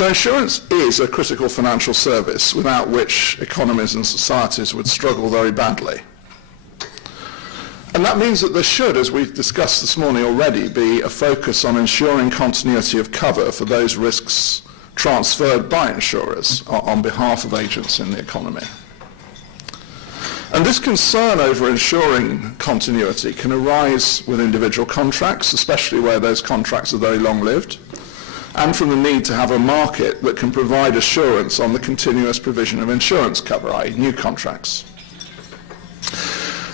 So insurance is a critical financial service without which economies and societies would struggle very badly. And that means that there should, as we've discussed this morning already, be a focus on ensuring continuity of cover for those risks transferred by insurers on behalf of agents in the economy. And this concern over ensuring continuity can arise with individual contracts, especially where those contracts are very long-lived, and from the need to have a market that can provide assurance on the continuous provision of insurance cover, i.e. new contracts.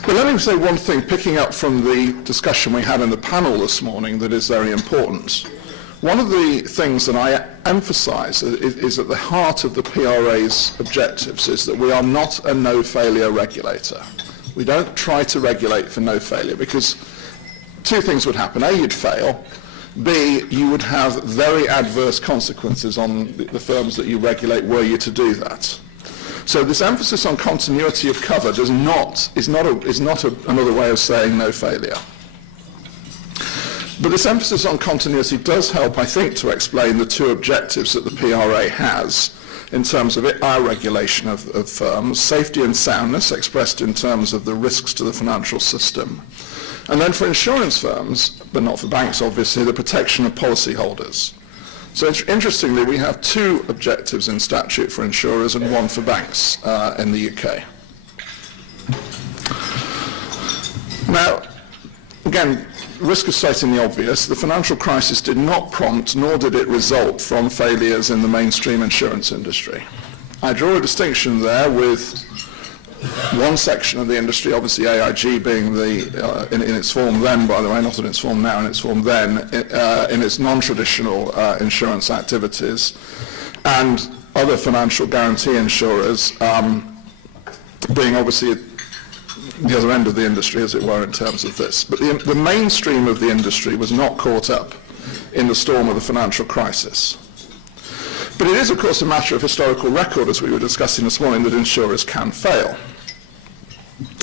But let me say one thing, picking up from the discussion we had in the panel this morning that is very important. One of the things that I emphasize is at the heart of the PRA's objectives is that we are not a no-failure regulator. We don't try to regulate for no failure because two things would happen. A, you'd fail. B, you would have very adverse consequences on the firms that you regulate were you to do that. So this emphasis on continuity of cover is not another way of saying no failure. But this emphasis on continuity does help, I think, to explain the two objectives that the PRA has in terms of our regulation of firms, safety and soundness expressed in terms of the risks to the financial system. And then for insurance firms, but not for banks obviously, the protection of policyholders. So interestingly, we have two objectives in statute for insurers and one for banks in the UK. Now, again, risk of stating the obvious, the financial crisis did not prompt nor did it result from failures in the mainstream insurance industry. I draw a distinction there with one section of the industry, obviously AIG being in its form then, by the way, not in its form now, in its form then, in its non-traditional insurance activities, and other financial guarantee insurers being obviously the other end of the industry, as it were, in terms of this. But the mainstream of the industry was not caught up in the storm of the financial crisis. But it is, of course, a matter of historical record, as we were discussing this morning, that insurers can fail.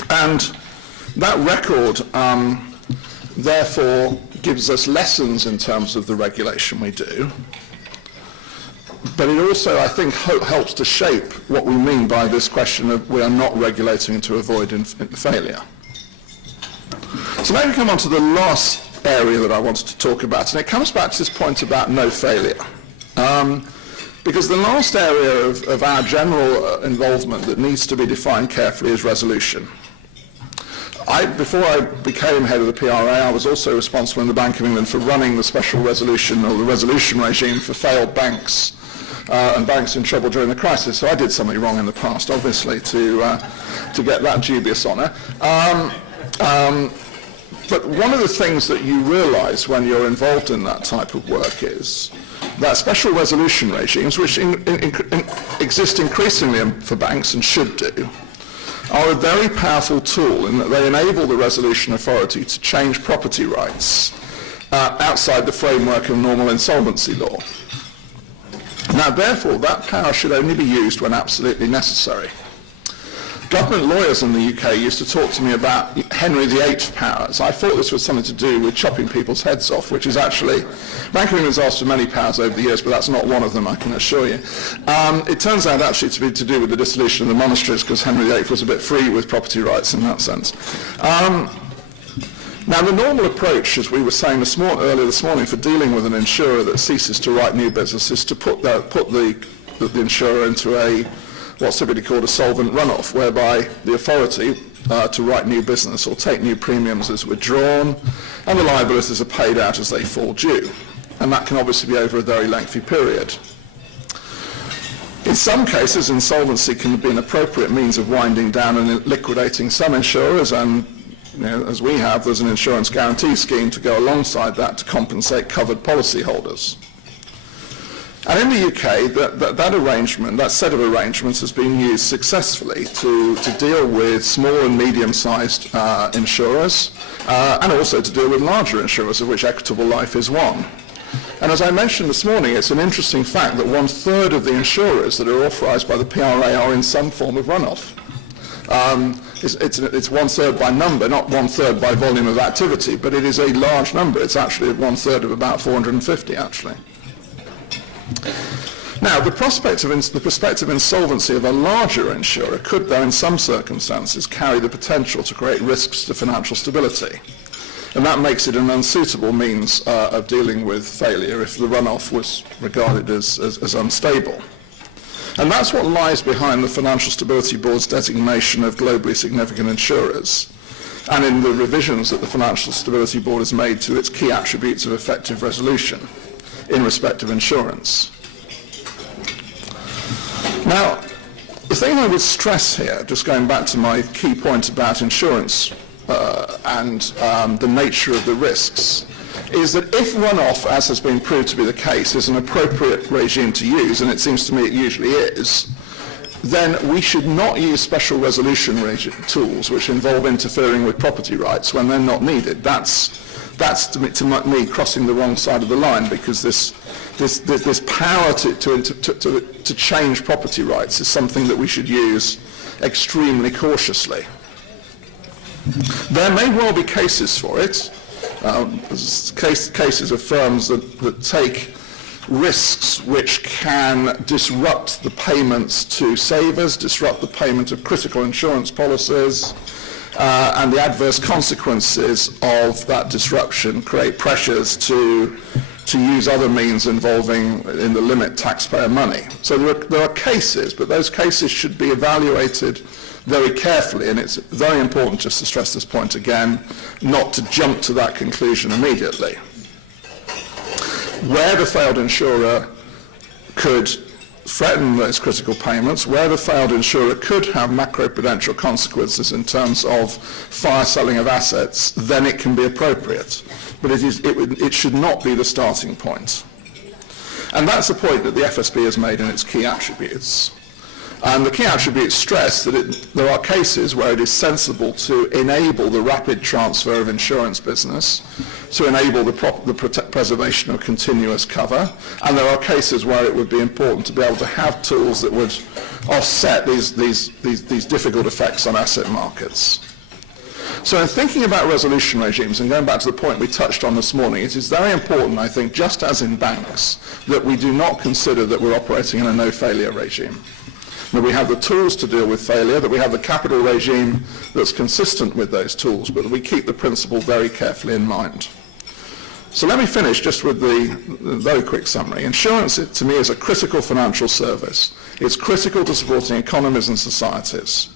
And that record, therefore, gives us lessons in terms of the regulation we do. But it also, I think, helps to shape what we mean by this question of we are not regulating to avoid failure. So now we come on to the last area that I wanted to talk about, and it comes back to this point about no failure. Because the last area of our general involvement that needs to be defined carefully is resolution. Before I became head of the PRA, I was also responsible in the Bank of England for running the special resolution or the resolution regime for failed banks and banks in trouble during the crisis. So I did something wrong in the past, obviously, to get that dubious honour. But one of the things that you realise when you're involved in that type of work is that special resolution regimes, which exist increasingly for banks and should do, are a very powerful tool in that they enable the resolution authority to change property rights outside the framework of normal insolvency law. Now, therefore, that power should only be used when absolutely necessary. Government lawyers in the UK used to talk to me about Henry VIII powers. I thought this was something to do with chopping people's heads off, which is actually, Bank of England's asked for many powers over the years, but that's not one of them, I can assure you. It turns out actually to be to do with the dissolution of the monasteries, because Henry VIII was a bit free with property rights in that sense. Now, the normal approach, as we were saying earlier this morning, for dealing with an insurer that ceases to write new business is to put the insurer into what's typically called a solvent runoff, whereby the authority to write new business or take new premiums is withdrawn and the liabilities are paid out as they fall due. And that can obviously be over a very lengthy period. In some cases, insolvency can be an appropriate means of winding down and liquidating some insurers, and as we have, there's an insurance guarantee scheme to go alongside that to compensate covered policyholders. And in the UK, that set of arrangements has been used successfully to deal with small and medium-sized insurers, and also to deal with larger insurers, of which Equitable Life is one. And as I mentioned this morning, it's an interesting fact that 1/3 of the insurers that are authorised by the PRA are in some form of runoff. It's 1/3 by number, not 1/3 by volume of activity, but it is a large number. It's actually 1/3 of about 450, actually. Now, the prospective insolvency of a larger insurer could, though, in some circumstances, carry the potential to create risks to financial stability. And that makes it an unsuitable means of dealing with failure if the runoff was regarded as unstable. And that's what lies behind the Financial Stability Board's designation of globally significant insurers, and in the revisions that the Financial Stability Board has made to its key attributes of effective resolution in respect of insurance. Now, the thing I would stress here, just going back to my key point about insurance and the nature of the risks, is that if runoff, as has been proved to be the case, is an appropriate regime to use, and it seems to me it usually is, then we should not use special resolution tools which involve interfering with property rights when they're not needed. That's to me crossing the wrong side of the line, because this power to change property rights is something that we should use extremely cautiously. There may well be cases for it, cases of firms that take risks which can disrupt the payments to savers, disrupt the payment of critical insurance policies, and the adverse consequences of that disruption create pressures to use other means involving, in the limit, taxpayer money. So there are cases, but those cases should be evaluated very carefully, and it's very important, just to stress this point again, not to jump to that conclusion immediately. Where the failed insurer could threaten those critical payments, where the failed insurer could have macroprudential consequences in terms of fire selling of assets, then it can be appropriate. But it should not be the starting point. And that's the point that the FSB has made in its key attributes. And the key attributes stress that there are cases where it is sensible to enable the rapid transfer of insurance business, to enable the preservation of continuous cover, and there are cases where it would be important to be able to have tools that would offset these difficult effects on asset markets. So in thinking about resolution regimes, and going back to the point we touched on this morning, it is very important, I think, just as in banks, that we do not consider that we're operating in a no-failure regime. That we have the tools to deal with failure, that we have the capital regime that's consistent with those tools, but that we keep the principle very carefully in mind. So let me finish just with the very quick summary. Insurance, to me, is a critical financial service. It's critical to supporting economies and societies.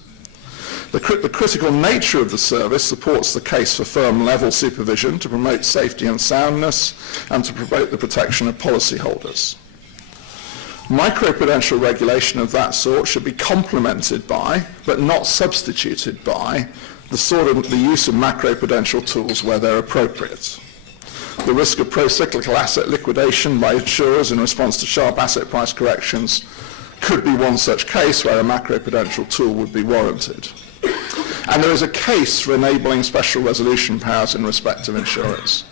The critical nature of the service supports the case for firm-level supervision to promote safety and soundness and to promote the protection of policyholders. Microprudential regulation of that sort should be complemented by, but not substituted by, the use of macroprudential tools where they're appropriate. The risk of pro-cyclical asset liquidation by insurers in response to sharp asset price corrections could be one such case where a macroprudential tool would be warranted. And there is a case for enabling special resolution powers in respect of insurers.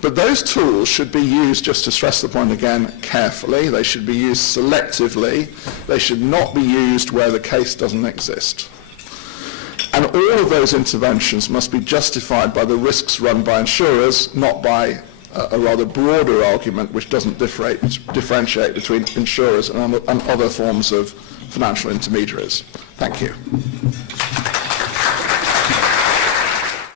But those tools should be used, just to stress the point again, carefully. They should be used selectively. They should not be used where the case doesn't exist. And all of those interventions must be justified by the risks run by insurers, not by a rather broader argument which doesn't differentiate between insurers and other forms of financial intermediaries. Thank you.